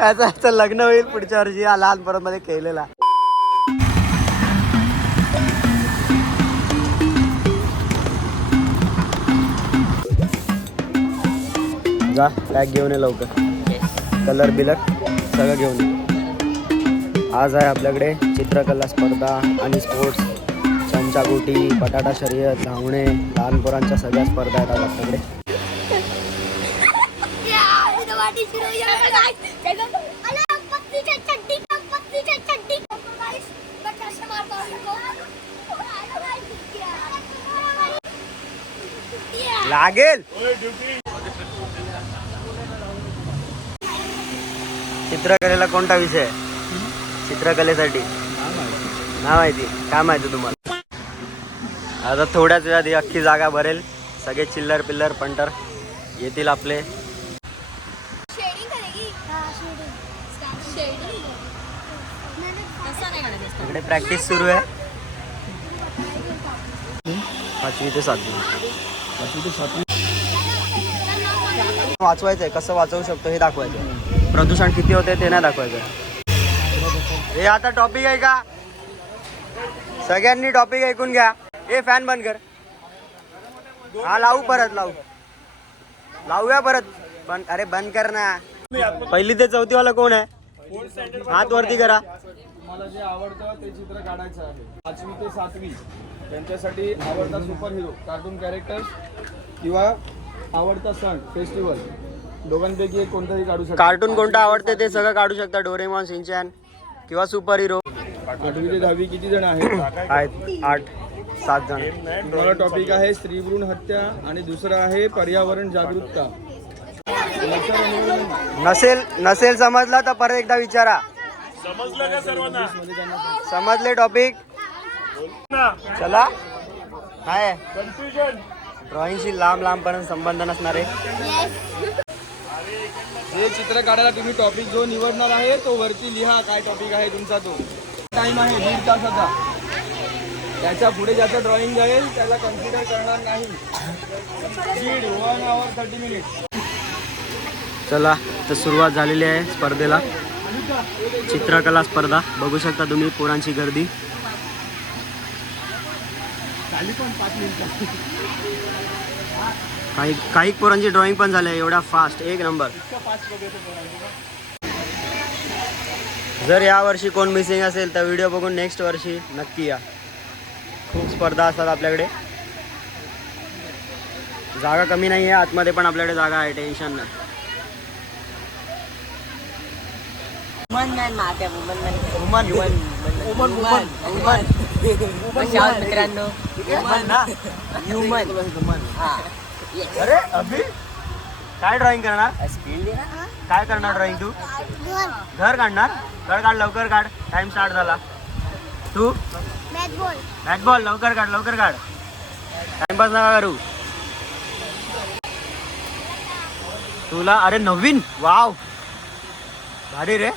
याचं लग्न होईल पुढच्या वर्षी हा लहानपणा मध्ये केलेला. जा बॅग घेऊन ये लवकर. कलर बिलर सगळं घेऊन ये. आज आहे आपल्याकडे चित्रकला स्पर्धा आणि स्पोर्ट्स, चमचागोटी, बटाटा शर्यत, धावणे, लहान पोरांच्या सगळ्या स्पर्धा आहेत आज आपल्याकडे. लागेल. चित्रकलेला कोणता विषय? चित्रकलेसाठी नाही माहिती. काय माहिती तुम्हाला? आता थोड्याच वेळात ही अख्खी जागा भरेल. सगळे चिल्लर पिल्लर पंटर येतील आपले. इकडे प्रॅक्टिस सुरू आहे. 5वी ते 7वी. वाचवायचंय. कसं वाचवू शकतो हे दाखवायचं. प्रदूषण किती होते ते नाही दाखवायचं. हे आता टॉपिक आहे का? सगळ्यांनी टॉपिक ऐकून घ्या. हे फॅन बंद कर. हा लावू परत लावूया परत. बंद. अरे बंद कर ना. 1ली ते 4थी वाला कोण आहे? हात वरती करा. मला जे आवडतं ते चित्र काढायचं आहे. 5वी ते 7वी त्यांच्यासाठी आवडता सुपर हिरो, कार्टून कॅरेक्टर्स किंवा आवडता सण फेस्टिवल दोघांपैकी एक कोणताही काढू शकता. कार्टून कोणता आवडते ते सगळं काढू शकता. डोरेमॉन, शिनचॅन किंवा सुपर हिरो. 8वी ते 10वी किती जण आहेत? 8-7 जण. तुम्हाला टॉपिक आहे स्त्रीभ्रूण हत्या आणि दुसरं आहे पर्यावरण जागरूकता. नसेल समजला तर परत एकदा विचारा. समजलं का सर्वांना? समजले टॉपिक? चला. काय कन्फ्युजन? ड्रॉइंगशी लांबपर्यंत संबंध नसणार आहे. हे चित्र काढायला तुम्ही टॉपिक जो निवडणार आहे तो वरती लिहा. काय टॉपिक आहे तुमचा तो. टाइम आहे 1.5 तासाचा. त्याच्या पुढे ज्याचं ड्रॉइंग जाईल त्याला कन्सिडर करणार नाही. 1 hour 30 minutes. चला तर सुरुवात झालेली आहे स्पर्धेला. चित्रकला स्पर्धा बघू शकता तुम्ही. पोरांची गर्दी. काही पोरांची ड्रॉइंग पण झाली आहे. एवढा फास्ट. एक नंबर. जर या वर्षी कोण मिसिंग असेल तर व्हिडिओ बघून नेक्स्ट वर्षी नक्की या. खूप स्पर्धा असतात आपल्याकडे. जागा कमी नाही आहे. आतमध्ये पण आपल्याकडे जागा आहे. टेन्शन नाही. मित्रांनो अरे अभि काय ड्रॉइंग करणार? काय करणार ड्रॉइंग तू? घर काढणार? घर काढ लवकर काढ. टाइम स्टार्ट झाला. तू बॅट बॉल लवकर काढ. टाइमपास नका करू. तुला अरे नवीन वाव भारी रे.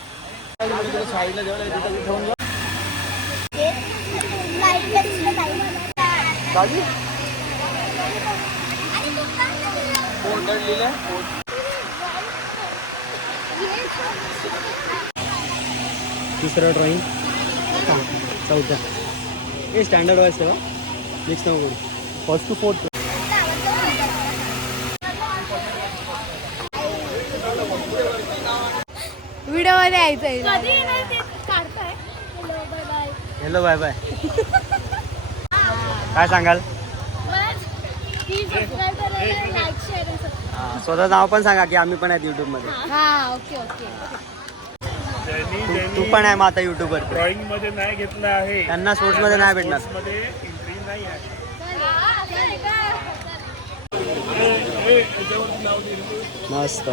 तिसरं ड्रॉइंग. 4था. हे स्टँडर्ड वाईज ठेवा. नेक्स्ट नको करू. 1st to 4th. व्हिडिओ मध्ये यायचंय. Hello bye bye. काय सांगाल? स्वतः नाव पण सांगा की आम्ही पण आहेत युट्यूब मध्ये. तू पण आहे मग आता युट्यूब वर. ड्रॉइंग मध्ये नाही घेतलं आहे. त्यांना स्पोर्ट्स मध्ये नाही भेटणार. मध्ये एंट्री नाही आहे. मस्त.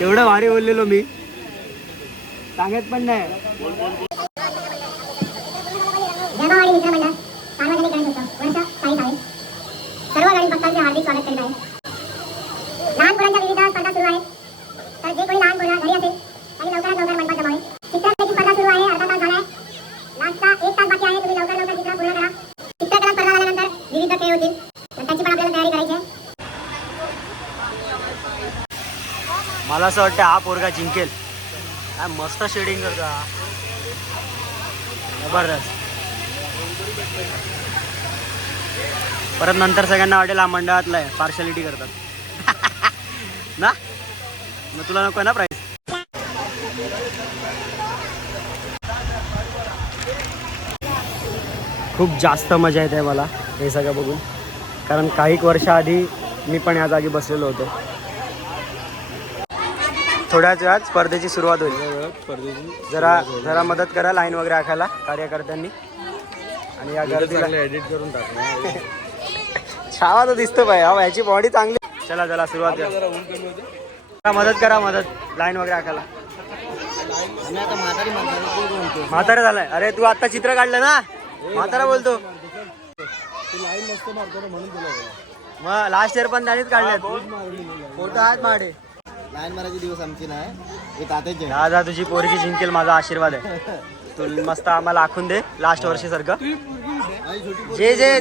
एवढं भारी बोललेलो मी. सांगत पण नाही. जयमावाडी मित्र मंडळ सार्वजनिक गणेशोत्सव वर्ष 40 सर्व गणेश भक्तांचे हार्दिक स्वागत करीत आहे. लहान मुलांच्या विविध स्पर्धा सुरू आहेत. तर जे कोणी लहान मुलं घरी असेल त्यांनी लवकरात लवकर मंडपात जमावे. चित्रकलेची स्पर्धा सुरू आहे. अर्धा तास झाला आहे. लास्टचा 1 तास बाकी आहे. तुम्ही लवकर चित्र पूर्ण करा. चित्रकला स्पर्धा झाल्यानंतर हे होतील तर त्याची पण आपल्याला तयारी करायची आहे. मला असं वाटतं हा पोरगा जिंकेल. काय मस्त शेडिंग करतो हा. जबरदस्त. परत नंतर सगळ्यांना वाटेल हा मंडळातला आहे, पार्शलिटी करतात ना. मग तुला नको ना प्राईस. खूप जास्त मजा येते मला हे सगळं बघून, कारण काही वर्ष आधी मी पण या जागी बसलेलो होतो. थोड्याच वेळात स्पर्धेची सुरुवात होईल. जरा मदत करा लाईन वगैरे आखायला कार्यकर्त्यांनी. आणि या गर्दीला एडिट करून टाकलं. छावा तर दिसतो पाय ह्याची बॉडी चांगली. चला सुरुवात करा. मदत करा लाईन वगैरे आखायला. म्हातारा झालाय. अरे तू आता चित्र काढलं ना, म्हातारा बोलतो. लाईन मस्त मारतो म्हणून तुला मग लास्ट इयर पण त्यानेच काढले फोटो आहेत माडे. लाईन मारायचे दिवस आमचे नाही, हे तात्याचे. दादा तुझी पोरगी जिंकेल, माझा आशीर्वाद आहे. तू मस्त आम्हाला आखून दे लास्ट वर्षी सारखं.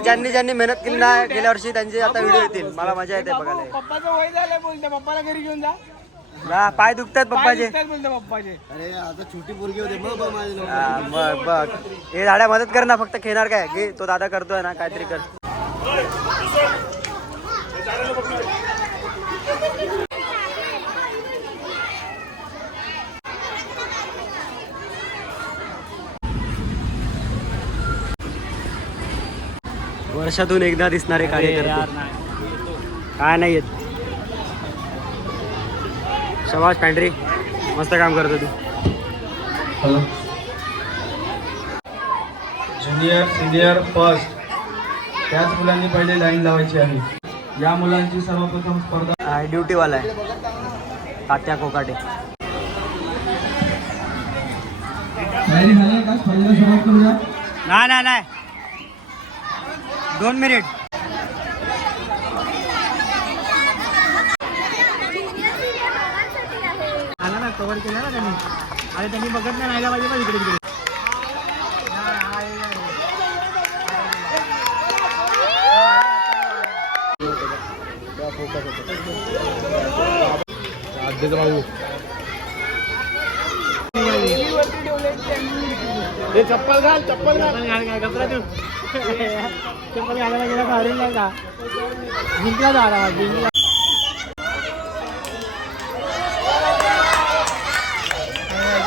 ज्यांनी मेहनत केली ना गेल्या वर्षी त्यांचे आता व्हिडिओ येतील. मला मजा येते बघायला. पप्पाचं वय झालं बोलते, पप्पाला घरी घेऊन जा. पाय दुखतात पप्पाचे. बोलते पप्पाचे. अरे आता छोटी पोरगी होते बघ हे दाड्या मदत कर ना. फक्त खेळणार काय घे, तो दादा करतोय ना काहीतरी कर. वर्षातून एकदा दिसणारे कार्यकर्ते काय नाही येत. शबाश पॅन्ट्री, मस्त काम करतो तू. हॅलो. ज्युनियर सिनियर फर्स्ट त्याच मुलांनी पहिले लाईन लावायची आहे. या मुलांची सर्वप्रथम स्पर्धा ड्युटीवाला आहे तात्या कोकाटे. तयारी झाली का? स्पर्धेला सुरुवात करूया. नाही 2 मिनिट. आला ना, कव्हर केला ना त्यांनी. अरे त्यांनी बघत नाही राहिला पाहिजे पण इकडे चप्पल घाल काय कपडा तू. चप्पल घालायला गेला घालून नाही का जिंकला जा जिंकला.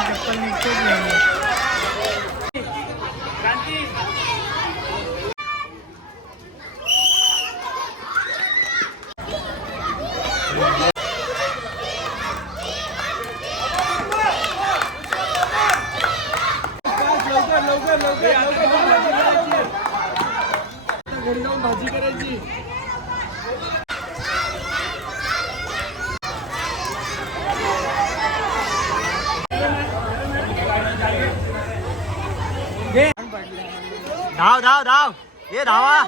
चप्पल निघतोच नाही. घरी जाऊन भाजी करायची. धाव हे धावा.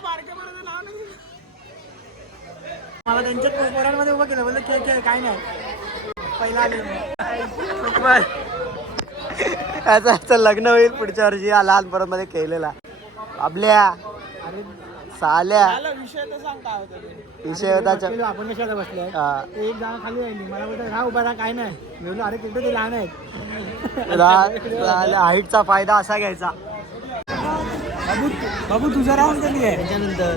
मला त्यांच्या पोरांमध्ये उभं केलं, बोललं खेळ काय नाही. पहिला याचं लग्न होईल पुढच्या वर्षी. हा लहानपणामध्ये खेळलेला आपल्या साल्या विषय होता. आपण कशाला बसलोय. एक जागा खाली राहिली. मला बोलतो हा उभा राहा काय नाही. मी बोललो अरे तिकडे ते लहान आहेत. हाईटचा फायदा असा घ्यायचा. बाबू तुझा राऊंड कधी आहे त्याच्यानंतर.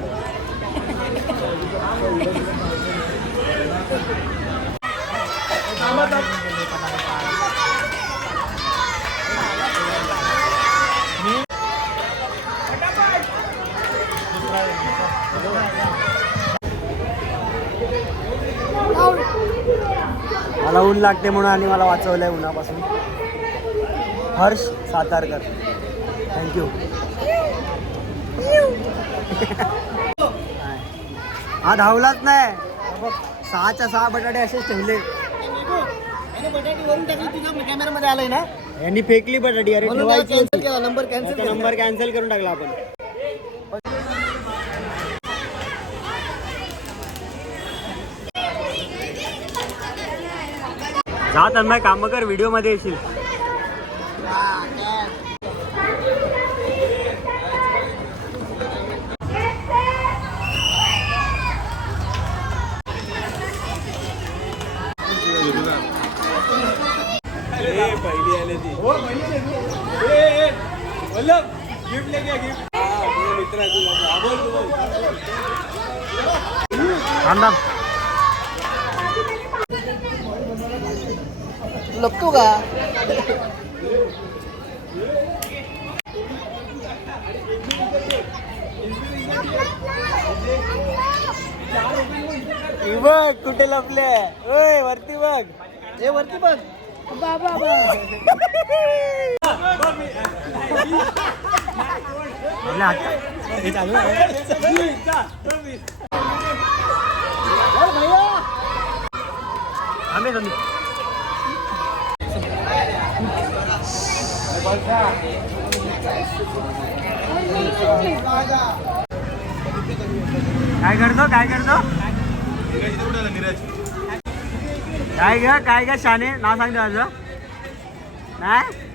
मला ऊन लागते म्हणून आणि मला वाचवलंय उन्हापासून. हर्ष सातारकर, थँक्यू. हा धावलाच नाही. 6च्या 6 बटाटे असेच ठेवले. कॅमेरामध्ये आलाय ना. यांनी फेकली बटाटी. अरे नंबर कॅन्सल करून टाकला आपण. जा तन्मय काम कर, व्हिडिओ मध्ये येशील. थांब लपतो का बघ कुठे लपले ओय वरती बघ ए वरती बघ बाबा आपल्या हात- हे चालू आहे. आम्ही संदीप. काय करतो काय करतो काय ग शाने नाव सांगतो माझं नाही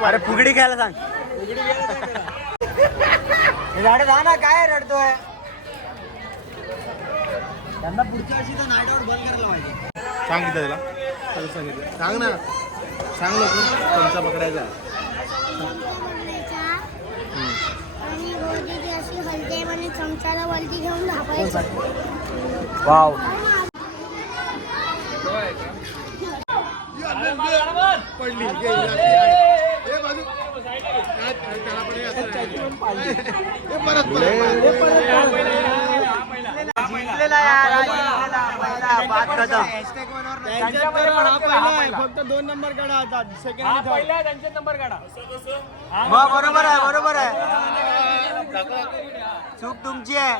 अरे फुगडी खेळायला सांग झाडे जा ना काय रडतोय त्यांना पुढच्या वर्षी तर नाईट आउट बंद करायला पाहिजे सांगितलं त्याला सांगितलं सांग ना सांग लवकर कोणचा पकडायचा आणि गोदीची अशी हलते म्हणे चमचाला वलती घेऊन धापायचं वाव फक्त 2 नंबर काढा आता सेकंड त्यांचे नंबर काढा बरोबर आहे बरोबर आहे चूक तुमची आहे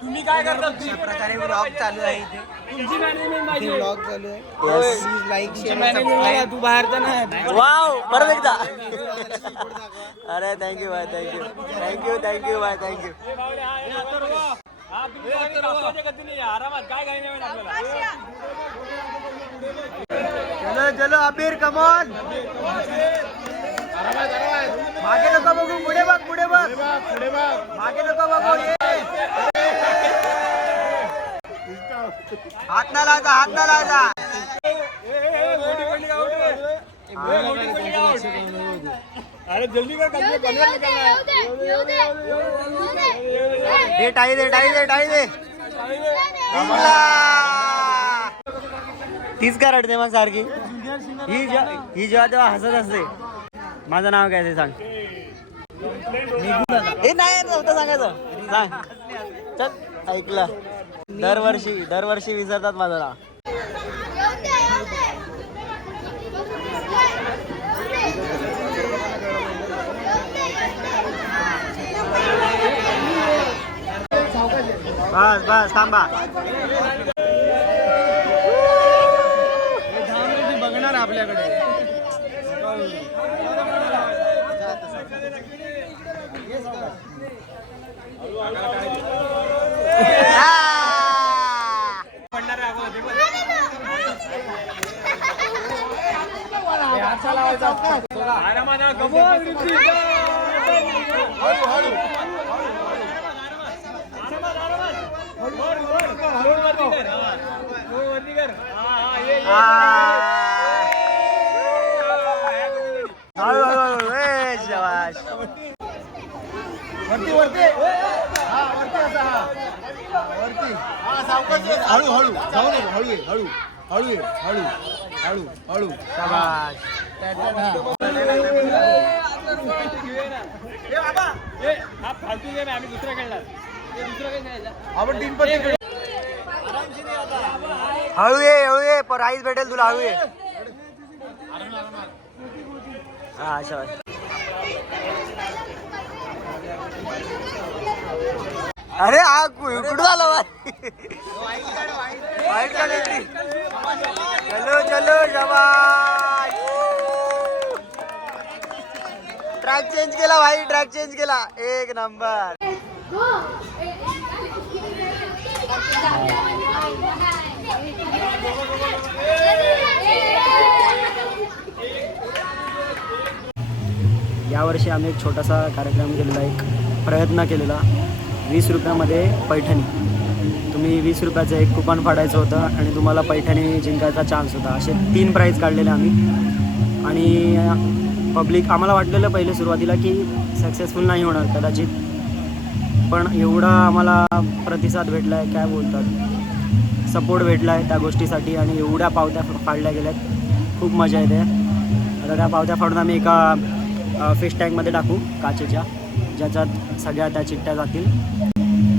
तुम्ही काय करता अशा प्रकारे व्लॉग चालू आहे इथे तुमची मॅनेजमेंट माझी व्लॉग चालू आहे लाईक शेअर तू बाहेरचा नाही वाव परत एकदा अरे thank you bye thank you bye thank you आरामात काय काही नाही आपल्याला चलो चलो अबीर कमॉन मागे नको बघू पुढे बघ मागे नको बघू हात ना लावायचा अरे जल्दी कर दे टाई दे तीच का रडते मग सारखी ही जेव्हा तेव्हा हसत असते माझं नाव काय ते सांग हे नाही नव्हतं सांगायचं सांग चल ऐकलं दरवर्षी विसरतात माझं नाव बस थांबा बघणार आपल्याकडे हळू फालतू गेम आम्ही दुसरा खेळणार आपण टीम पण हळू ये प्राईज भेटेल तुला हळू ये हा अशा अरे हा कुठं झाला वाईट चलो शाबाश ट्रॅक चेंज केला भाई एक नंबर यावर्षी आम्ही एक छोटासा कार्यक्रम केलेला, एक प्रयत्न केलेला. 20 रुपयामध्ये पैठणी. तुम्ही 20 रुपयाचं एक कुपन फाडायचं होतं आणि तुम्हाला पैठणी जिंकायचा चान्स होता. असे 3 प्राईज काढलेले आम्ही. आणि पब्लिक, आम्हाला वाटलेलं पहिले सुरुवातीला की सक्सेसफुल नाही होणार कदाचित, पण एवढा आम्हाला प्रतिसाद भेटला आहे, काय बोलतात, सपोर्ट भेटला आहे त्या गोष्टीसाठी. आणि एवढ्या पावत्या फाडल्या गेल्यात, खूप मजा येते. आता त्या पावत्या फाडून आम्ही एका फिश टँकमध्ये टाकू काचेच्या, ज्याच्यात सगळ्या त्या चिठ्ठ्या जातील.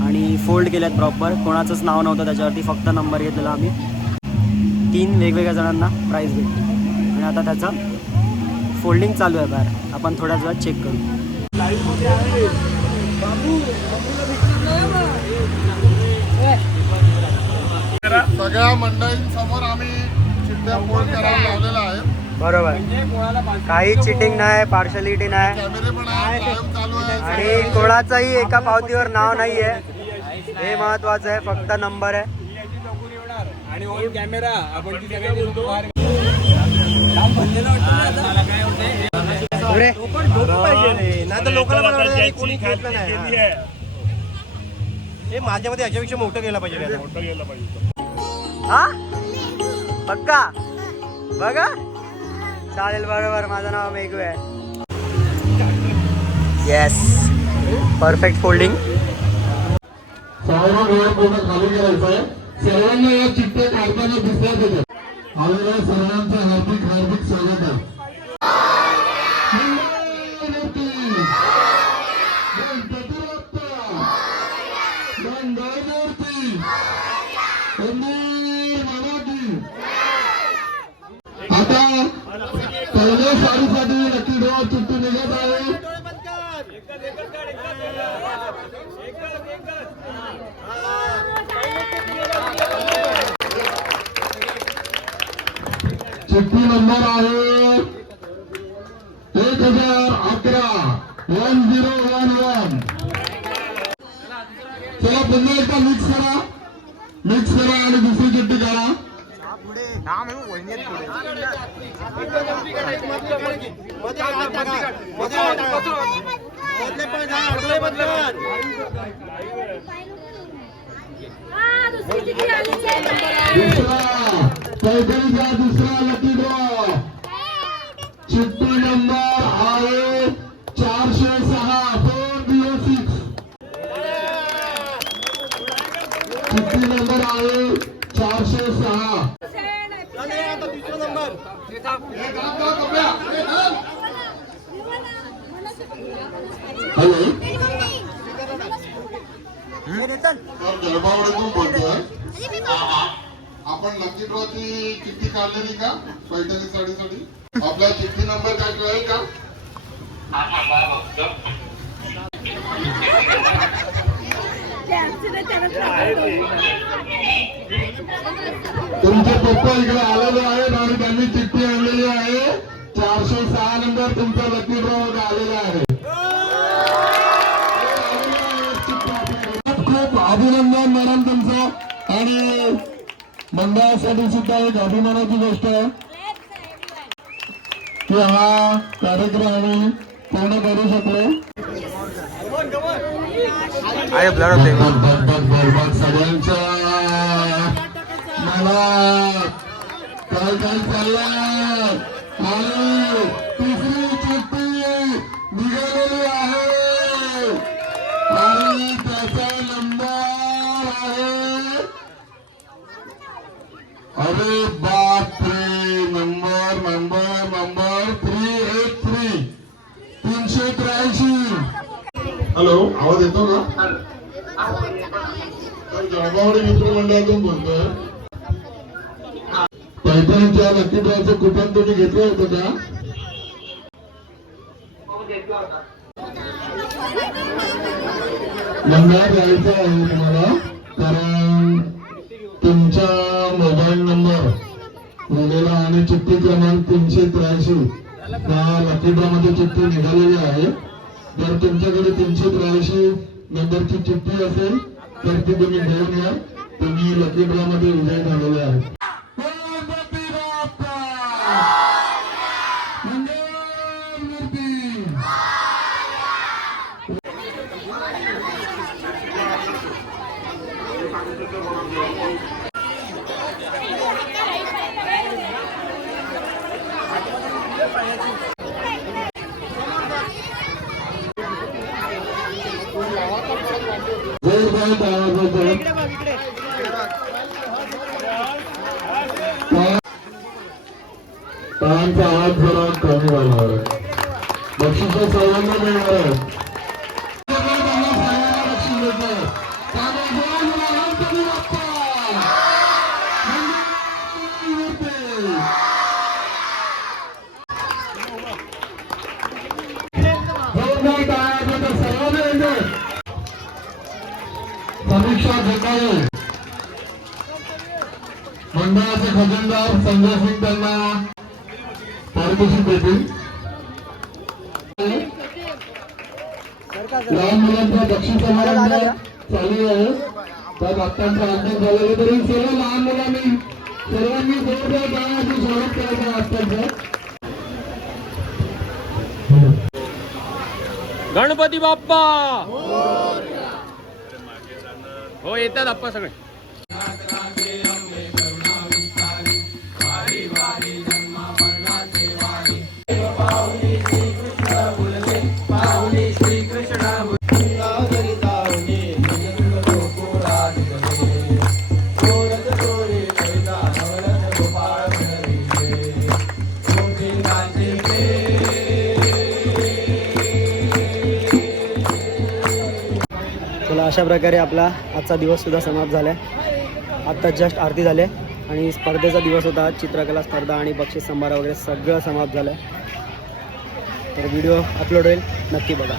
आणि फोल्ड केल्यात प्रॉपर, कोणाचंच नाव नव्हतं त्याच्यावरती, फक्त नंबर घेतलेला आम्ही. 3 वेगवेगळ्या जणांना प्राईज भेटली. आणि आता त्याचं फोल्डिंग चालू आहे बाहेर, आपण थोड्याच वेळात चेक करू. सगळ्या मंडळींसमोर आम्ही चिठ्ठ्या फोल्ड करायला लावलेला आहे. बरोबर, काही चिटिंग नाही, पार्शलिटी नाही, कॅमेरे पण आहे, लाईव्ह चालू आहे. आणि कोणाचाही एका पावतीवर नाव नाही आहे, हे महत्त्वाचं आहे. फक्त नंबर आहे. आणि ऑन कॅमेरा आपण ती सगळ्या बोलतो. माझ्यामध्ये याच्यापेक्षा मोठं गेला पाहिजे. हा पक्का बघा, चालेल. बरोबर, माझं नाव मेघू आहे. Yes, perfect folding. सर्वांना वेळ पूर्ण खाली करायचा आहे. सर्वांना या चिठ्ठ्या काढताना दिसल्यात येतात. आलेल्या सर्वांचं हार्दिक हार्दिक स्वागत आहे. आता पहिल्या साडीसाठी लकी ड्रॉ चिठ्ठी निघत आहे. चिठ्ठी नंबर आहे 1011 1011. चला पुन्हा एकदा मिक्स करा आणि दुसरी चिठ्ठी काढा. दुसरा लकी ड्रॉ चिठ्ठी नंबर आहे 406 406. चिठ्ठी नंबर आहे 406. हॅलो, गरबावडीतून बोलतोय. आपण लकी ड्रॉची चिठ्ठी काढलेली का पैठणी साडीसाठी? आपला चिठ्ठी नंबर काय कळेल का? तुमचे पप्पा इकडे आलेले आहेत आणि त्यांनी चिठ्ठी आणलेली आहे. 406 नंबर तुमचा लकी ड्रॉ आलेला आहे. खूप अभिनंदन मॅडम तुमचं. आणि मंडळासाठी सुद्धा एक अभिमानाची गोष्ट आहे की हा कार्यक्रम आम्ही पूर्ण करू शकलो. सगळ्यांच्या मला काय काय चाललंय. आणि तिसरी चिठ्ठी निघालेली आहे आणि त्याचा नंबर आहे, अरे बापरे, नंबर नंबर नंबर 383 383. हॅलो, आवाज येतो का? जळगावडी मित्रमंडळातून बोलतोय. पैठणच्या लकी ड्रॉचं कुपन तुम्ही घेतलं होतं का? मंडळात यायचं आहे तुम्हाला, कारण तुमचा मोबाईल नंबर लिहिलेला आणि चिठ्ठी क्रमांक 383 त्या लकी ड्रॉ मध्ये चिठ्ठी निघालेली आहे. जर तुमच्याकडे 383 नंबरची चिठ्ठी असेल तर ती तुम्ही घेऊन या. तुम्ही लकी ड्रॉ मध्ये विजय झालेले आहे. मंगल मूर्ती जोरदार टाळ्या टाळांचा आवाज जरा कमी झाला आहे. बक्षीस सर्वांना मिळणार आहे. बक्षीस मिळतं. त्यामुळे जोरात हात कमी लागतात. जोरदार टाळ्या देतात सर्वांना येते. समीक्षा जोकाळे मंडळाचे खजिनदार संजय सिंग त्यांना पारितोषिक देतील. लहान मुलांचा बक्षीस समारंभ चालू आहे. त्या भक्तांचं आगमन झालेलं तरी सर्व लहान मुलांनी सर्वांनी जोरदार टाळ्यांचं स्वागत करायचं असतं. गणपती बाप्पा हो येतात आप्पा सगळे. चला अशा प्रकारे आपला आजचा दिवस सुद्धा समाप्त झाला आहे. आत्ता जस्ट आरती झाले आणि स्पर्धेचा दिवस होता. चित्रकला स्पर्धा आणि बक्षीस समारोह वगैरे सगळं समाप्त झालं आहे. तर व्हिडिओ अपलोड होईल, नक्की बघा.